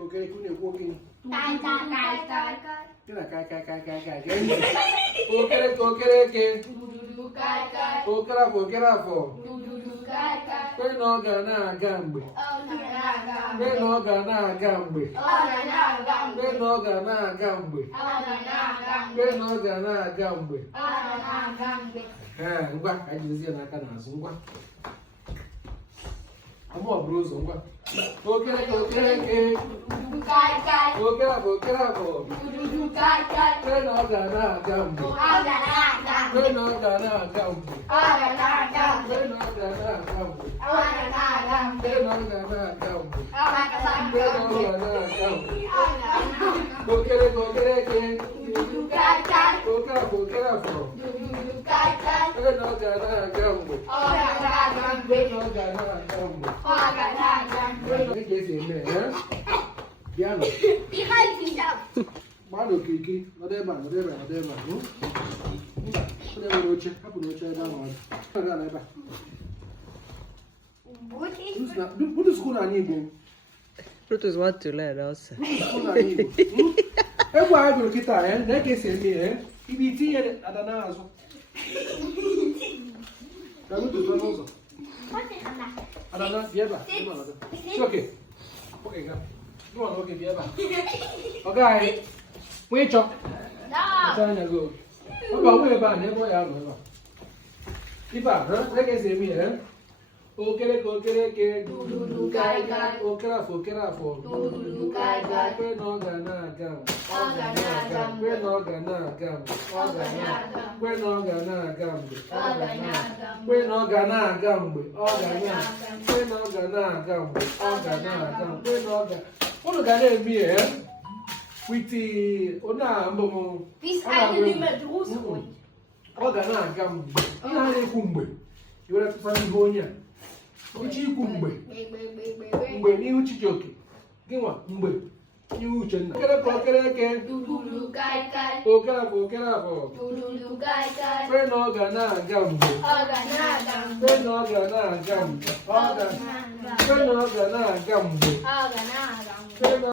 kokere ka unu ekwu gịnị? Gị na kai. Kokere ke. Okere afọ. Kwe na ọ ga na-aga mgbe. Kwe na ọ ga na-aga mgbe. Kwe na ọ ga na-aga mgbe. Kwe na ọ ga na-aga mgbe. Ngwa ka anyị jizie n'aka n'azụ ngwa. Ọmụ ọ bụrụ ụzọ ngwa. Okere ke. Okere afọ. Kwe na ọ ga na-aga mgbe. Kwe na ọ ga na-aga mgbe. Kwe na ọ ga na-aga mgbe. Kwe na ọ ga na-aga mgbe. Kwe na ọ ga na-aga mgbe. Okere ke. Okere afọ. Kwe na ọ ga na-aga mgbe. Kwe na ọ ga na-aga mgbe. Onye ka esi eme bịa nọ gbaa n'okirikiri nọdụ ebe a nwere oche hapụ n'oche ebe ahụ ọdụ ebe a budu skul anyị Igbo Brutus want to learn also. Egwu a jụrụ kịta na ka esi eme ibe itinye ada n'azụ ka ụtụtụ n'ụzọ Adana, bịa ebe a. It's okay. Okay, go. Go on, okay, bịa ebe a. Okay. Nwee chọ. Ọcha anya go. Ọba nwee ebe a na ebe ọ ya nọ ebe a. Ife a, na ka esi eme ya. Okere ke. Okere afọ. Kwe na ọ ga na-aga m. Kwe na ọ ga na-aga m. Kwe na ọ ga na-aga mgbe. Kwe na ọ ga na-aga mgbe. Kwe na ọ ga na-aga mgbe. Kwe na ọ ga. Unu ga na-eme ya witi ona mbụ ọ ga na-aga mgbe. Ị na-ekwu mgbe. I were tụta n'ihu onye a. Uche ikwu mgbe n'ihu Chijioke gị nwa mgbe n'ihu Uchenna okere ke. Okere afọ. Kwe na ọ ga na-aga mgbe. Kwe na ọ ga na-aga mgbe. Kwe na ọ ga na-aga mgbe.